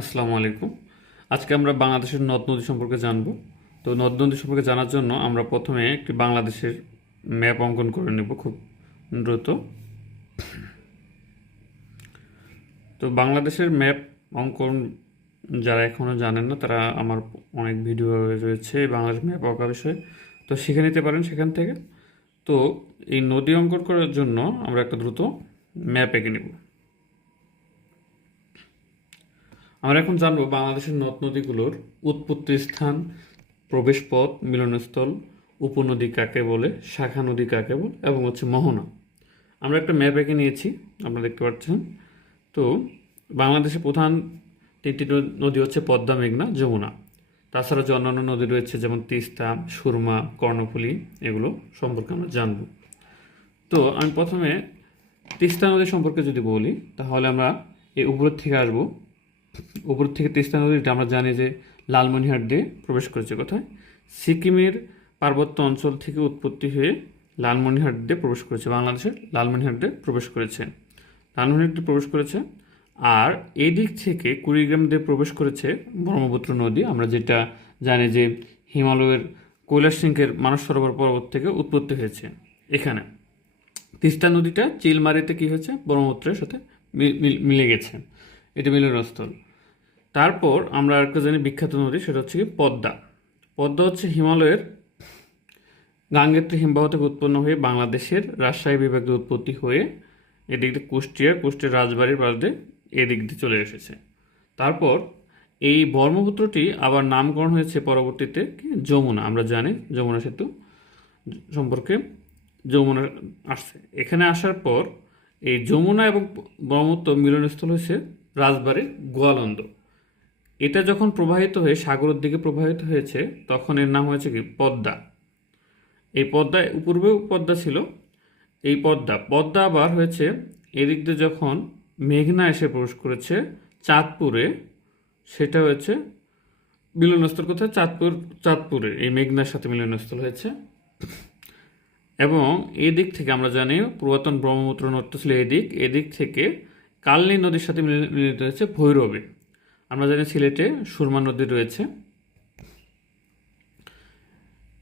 আসসালামু আলাইকুম। আজকে আমরা বাংলাদেশের নদ নদী সম্পর্কে জানব। তো নদ নদী সম্পর্কে জানার জন্য আমরা প্রথমে একটি বাংলাদেশের ম্যাপ অঙ্কন করে নেব খুব দ্রুত। তো বাংলাদেশের ম্যাপ অঙ্কন যারা এখনও জানেন না তারা আমার অনেক ভিডিও রয়েছে বাংলাদেশ ম্যাপ আঁকা বিষয়ে, তো শিখে নিতে পারেন সেখান থেকে। তো এই নদী অঙ্কন করার জন্য আমরা একটা দ্রুত ম্যাপ এঁকে নেব। আমরা এখন জানবো বাংলাদেশের নদ নদীগুলোর উৎপত্তি স্থান, প্রবেশপথ, মিলনস্থল, উপনদী কাকে বলে, শাখা নদী কাকে বলে এবং মোহনা। আমরা একটা ম্যাপ এঁকে নিয়েছি, আপনারা দেখতে পাচ্ছেন। তো বাংলাদেশের প্রধান তিনটি নদী হচ্ছে পদ্মা, মেঘনা, যমুনা। তাছাড়া যে অন্যান্য নদী রয়েছে যেমন তিস্তা, সুরমা, কর্ণফুলী, এগুলো সম্পর্কে আমরা জানব। তো আমি প্রথমে তিস্তা নদী সম্পর্কে যদি বলি তাহলে আমরা এই উপরের থেকে আসবো। উপর থেকে তিস্তা নদীটা আমরা জানি যে লালমনিরহাট দিয়ে প্রবেশ করেছে কোথায়, সিকিমের পার্বত্য অঞ্চল থেকে উৎপত্তি হয়ে লালমনিরহাট দিয়ে প্রবেশ করেছে, বাংলাদেশের লালমনিরহাট দিয়ে প্রবেশ করেছে, লালমনিরহাট দিয়ে প্রবেশ করেছে। আর এই দিক থেকে কুড়িগ্রাম দিয়ে প্রবেশ করেছে ব্রহ্মপুত্র নদী। আমরা যেটা জানি যে হিমালয়ের কৈলাসশৃঙ্গের মানস সরোবর পর্বত থেকে উৎপত্তি হয়েছে। এখানে তিস্তা নদীটা চিলমারিতে কী হয়েছে, ব্রহ্মপুত্রের সাথে মিলে গেছে, এটা মিলনস্থল। তারপর আমরা আরেকটা জানি বিখ্যাত নদী, সেটা হচ্ছে কি পদ্মা। পদ্মা হচ্ছে হিমালয়ের গাঙ্গেত্রী হিমবাহ থেকে উৎপন্ন হয়ে বাংলাদেশের রাজশাহী বিভাগে উৎপত্তি হয়ে এদিক দিয়ে কুষ্টিয়ার রাজবাড়ির পাশ দিয়ে এদিক দিয়ে চলে এসেছে। তারপর এই ব্রহ্মপুত্রটি আবার নামকরণ হয়েছে পরবর্তীতে যমুনা। আমরা জানি যমুনা সেতু সম্পর্কে, যমুনা আসছে। এখানে আসার পর এই যমুনা এবং ব্রহ্মপুত্র মিলনস্থল হয়েছে রাজবাড়ির গোয়ালন্দ। এটা যখন প্রবাহিত হয়ে সাগরের দিকে প্রবাহিত হয়েছে তখন এর নাম হয়েছে কি পদ্মা। এই পদ্মা পূর্বেও পদ্মা ছিল। এই পদ্মা আবার হয়েছে এদিক দিয়ে যখন মেঘনা এসে প্রবেশ করেছে চাঁদপুরে, সেটা হয়েছে মিলনস্থল কোথায়, চাঁদপুরে এই মেঘনার সাথে মিলনস্থল হয়েছে। এবং এই দিক থেকে আমরা জানি পুরাতন ব্রহ্মপুত্র নদটা ছিল এদিক থেকে কালনী নদীর সাথে মিলিত হয়েছে ভৈরবে। আমরা জানি সিলেটে সুরমা নদী রয়েছে।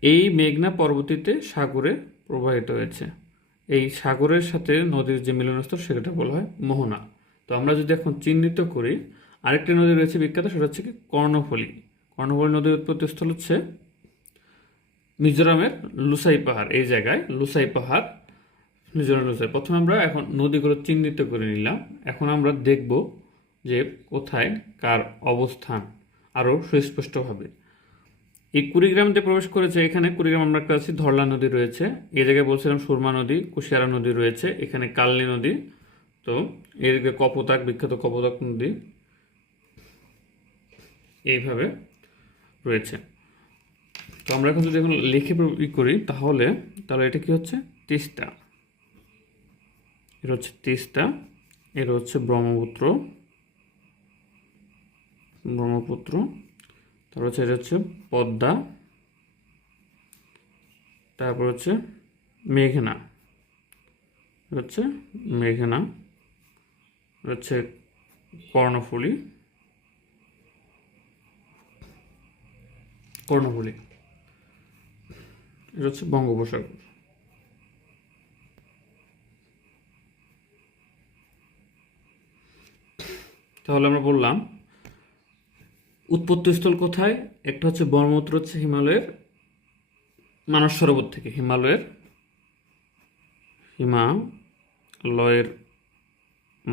এই মেঘনা পরবর্তীতে সাগরে প্রবাহিত হয়েছে। এই সাগরের সাথে নদীর যে মিলনস্থল সেটা বলা হয় মোহনা। তো আমরা যদি এখন চিহ্নিত করি, আরেকটি নদী রয়েছে বিখ্যাত, সেটা হচ্ছে কি কর্ণফুলী। কর্ণফুলী নদীর উৎপত্তি স্থল হচ্ছে মিজোরামের লুসাই পাহাড়। এই জায়গায় লুসাই পাহাড়, মিজোরাম লুসাই। প্রথমে আমরা এখন নদীগুলো চিহ্নিত করে নিলাম। এখন আমরা দেখব যে কোথায় কার অবস্থান আরও সুস্পষ্টভাবে। এই কুড়িগ্রাম দিয়ে প্রবেশ করেছে, এখানে কুড়িগ্রাম আমরা একটা আছি, ধরলা নদী রয়েছে। এই জায়গায় বলছিলাম সুরমা নদী, কুশিয়ারা নদী রয়েছে, এখানে কালনী নদী। তো এদিকে কপোতাক, বিখ্যাত কপোতাক নদী এইভাবে রয়েছে। তো আমরা এখন যদি লিখে করি তাহলে এটা কি হচ্ছে, তিস্তা। এটা হচ্ছে তিস্তা, এটা হচ্ছে ব্রহ্মপুত্র, তারপর হচ্ছে এটা হচ্ছে পদ্মা, তারপর হচ্ছে মেঘনা, হচ্ছে কর্ণফুলী, এটা হচ্ছে বঙ্গোপসাগর। তাহলে আমরা বললাম উৎপত্তিস্থল কোথায়, একটা হচ্ছে ব্রহ্মপুত্র, হচ্ছে হিমালয়ের মানস সরোবর থেকে, হিমালয়ের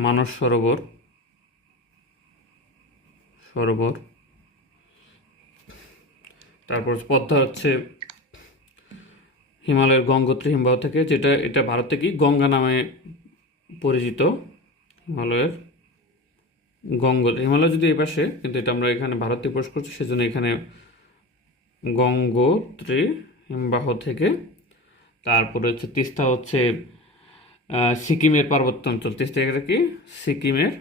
মানস সরোবর। তারপর পদ্মা হচ্ছে হিমালয়ের গঙ্গোত্রী হিমবাহ থেকে, এটা ভারতে কি গঙ্গা নামে পরিচিত। হিমালয় যদি এই পাশে, কিন্তু এটা আমরা এখানে ভারতে প্রবেশ করছি, সেজন্য এখানে গঙ্গোত্রী হিমবাহ থেকে। তারপরে হচ্ছে তিস্তা হচ্ছে সিকিমের পার্বত্য অঞ্চল। তিস্তা এটা কি সিকিমের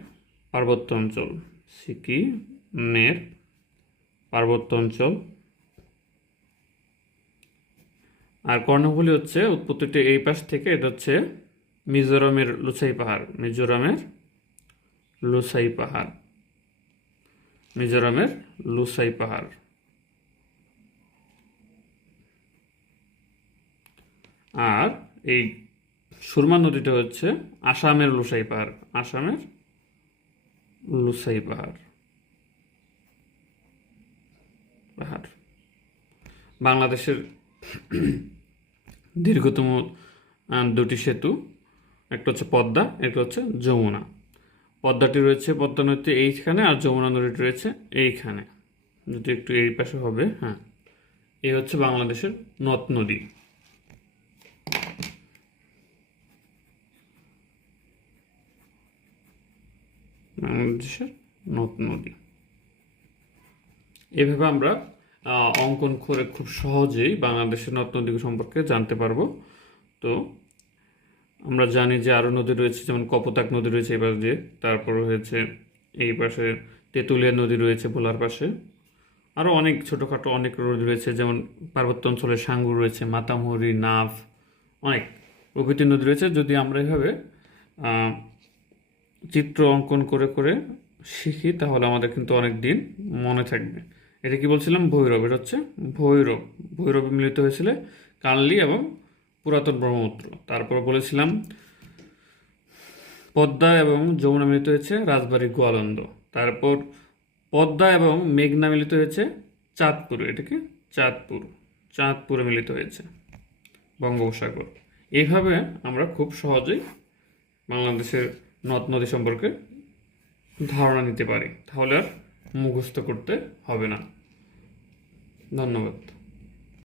পার্বত্য অঞ্চল। আর কর্ণফুলী হচ্ছে উৎপত্তিটি এই পাশ থেকে, এটা হচ্ছে মিজোরামের লুসাই পাহাড়। মিজোরামের লুসাই পাহাড়। আর এই সুরমা নদীটা হচ্ছে আসামের লুসাই পাহাড়, আসামের লুসাই পাহাড় পাহাড়। বাংলাদেশের দীর্ঘতম দুটি সেতু, একটা হচ্ছে পদ্মা, একটা হচ্ছে যমুনা। পদ্মাটি রয়েছে পদ্মা নদীতে এইখানে, আর যমুনা নদীটি রয়েছে এইখানে। যদি একটু এই পাশে হবে, হ্যাঁ, এই হচ্ছে বাংলাদেশের নদ নদী। বাংলাদেশের নদ নদী এভাবে আমরা অঙ্কন করে খুব সহজেই বাংলাদেশের নদ নদী সম্পর্কে জানতে পারবো। তো আমরা জানি যে আরও নদী রয়েছে, যেমন কপোতাক নদী রয়েছে এই পাশ দিয়ে, তারপর হয়েছে এই পাশে তেঁতুলিয়া নদী রয়েছে ভোলার পাশে। আরও অনেক ছোটোখাটো অনেক নদী রয়েছে, যেমন পার্বত্য অঞ্চলে সাঙ্গু রয়েছে, মাতামুহুরী, নাফ, অনেক প্রভৃতি নদী রয়েছে। যদি আমরা এভাবে চিত্র অঙ্কন করে করে শিখি তাহলে আমাদের কিন্তু অনেক দিন মনে থাকবে। এটা কি বলছিলাম? ভৈরব। এটা হচ্ছে ভৈরব। ভৈরবে মিলিত হয়েছিল কানলি এবং পুরাতন ব্রহ্মপুত্র। তারপর বলেছিলাম পদ্মা এবং যমুনা মিলিত হয়েছে রাজবাড়ী গোয়ালন্দ। তারপর পদ্মা এবং মেঘনা মিলিত হয়েছে চাঁদপুরে। এটাকে চাঁদপুর, চাঁদপুরে মিলিত হয়েছে বঙ্গোপসাগর। এইভাবে আমরা খুব সহজেই বাংলাদেশের নদ নদী সম্পর্কে ধারণা নিতে পারি, তাহলে আর মুখস্থ করতে হবে না। ধন্যবাদ।